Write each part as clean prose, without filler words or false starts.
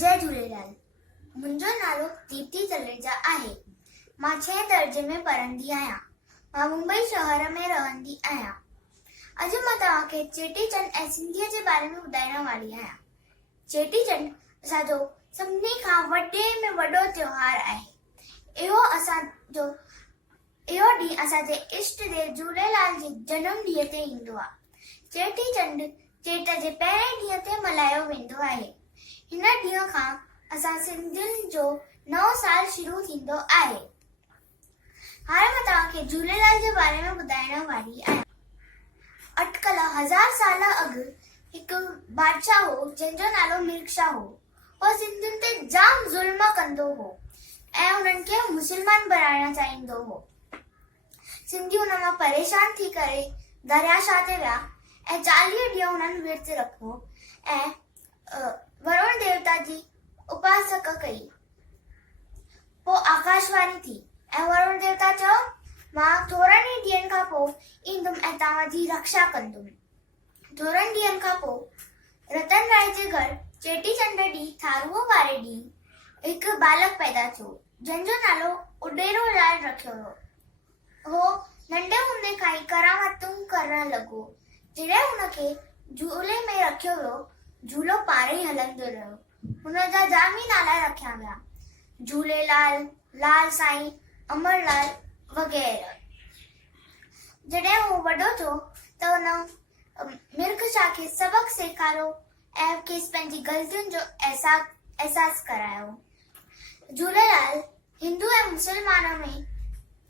जय झूलेलाल। मुंहिंजो नालो दीप्ति तलेजा आहे। मां 6 दर्जे में पढ़ंदी आहियां। मां मुंबई शहर में रहंदी आहियां। अॼु मां तव्हांखे चेटीचंड ऐं सिंधीअ जे बारे में ॿुधाइण वारी आहियां। चेटीचंड असांजो सभिनी खां वॾे में वॾो त्योहार आहे। इहो ॾींहुं असांजे इष्ट देव झूलेलाल जे जनम ॾींहं ते ईंदो आहे। चेटीचंड चेट जे पहिरें ॾींहं ते मल्हायो वेंदो आहे। हिन ॾींहं खां असां सिंधियुनि जो नओं साल शुरू थींदो आहे। हाणे मां तव्हांखे झूलेलाल जे बारे में ॿुधाइण वारी आहियां। अटकल 1000 साल अॻु हिकु बादशाह हो जंहिंजो नालो मिर्गशाह हो। उहो सिंधियुनि ते जाम ज़ुल्म कंदो हो ऐं उन्हनि खे मुस्लमान बणाइण चाहींदो हो। सिंधी हुन मां परेशान थी करे दरियाशाह ते विया ऐं 40 ॾींहं हुननि विर्त रखियो ऐं वरुण देवता जी उपासना कई। पोइ आकाशवाणी थी ऐं वरुण देवता चयो, मां थोरनि ई ॾींहंनि खां पोइ ईंदुमि ऐं तव्हांजी रक्षा कंदुमि। थोरनि ॾींहंनि खां पोइ रतन राय जे घर चेटीचंड ॾींहुं थारूअ वारे ॾींहुं हिकु बालक पैदा थियो जंहिंजो नालो उॾेरोलाल रखियो वियो। उहो नंढे हूंदे खां ई करामतूं करण लॻो। जॾहिं हुनखे झूले में रखियो वियो, झूलो पाण ई हलंदो रहियो। हुनजा जाम ई नाला रखिया विया, झूलेलाल, लाल साईं, अमरलाल वग़ैरह। जॾहिं उहो वॾो थियो त हुन मिर्गशाह खे सबक सेखारियो ऐं खेसि पंहिंजी ग़लतियुनि जो एहसास करायो। झूलेलाल हिंदू ऐं मुस्लमान में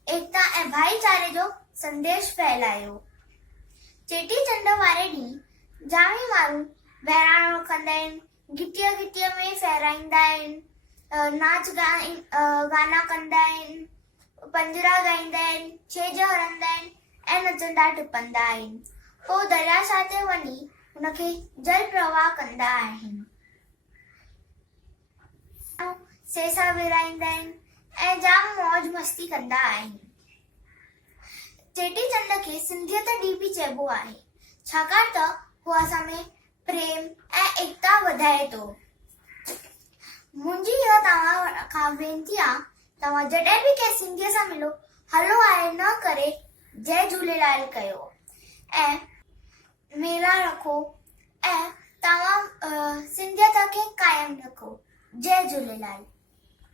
एकता ऐं भाईचारे जो संदेश फैलायो। चेटीचंड वारे ॾींहुं जाम ई माण्हू बहिराणो कंदा आहिनि, गिटीअ में फहिराईंदा आहिनि, नाच गाना कंदा आहिनि, पंजरा ॻाईंदा आहिनि, छेॼ हणंदा आहिनि ऐं नचंदा टुपंदा आहिनि। पोइ दरियाशाह ते वञी हुनखे जल प्रवाह कंदा आहिनि, सेसा विराईंदा आहिनि ऐं जाम मौज मस्ती कंदा आहिनि। चेटीचंड खे सिंधियत ॾींहुं बि चइबो आहे, छाकाणि त हू असां में प्रेम ऐं एकता वधाए थो। मुंहिंजी इहा तव्हां खां वेनिती आहे, तव्हां जॾहिं बि कंहिं सिंधीअ सां मिलो, हलो आहे न करे जय झूलेलाल कयो ऐं मेला रखो ऐं तव्हां सिंधियत खे कायम रखो। जय झूलेलाल।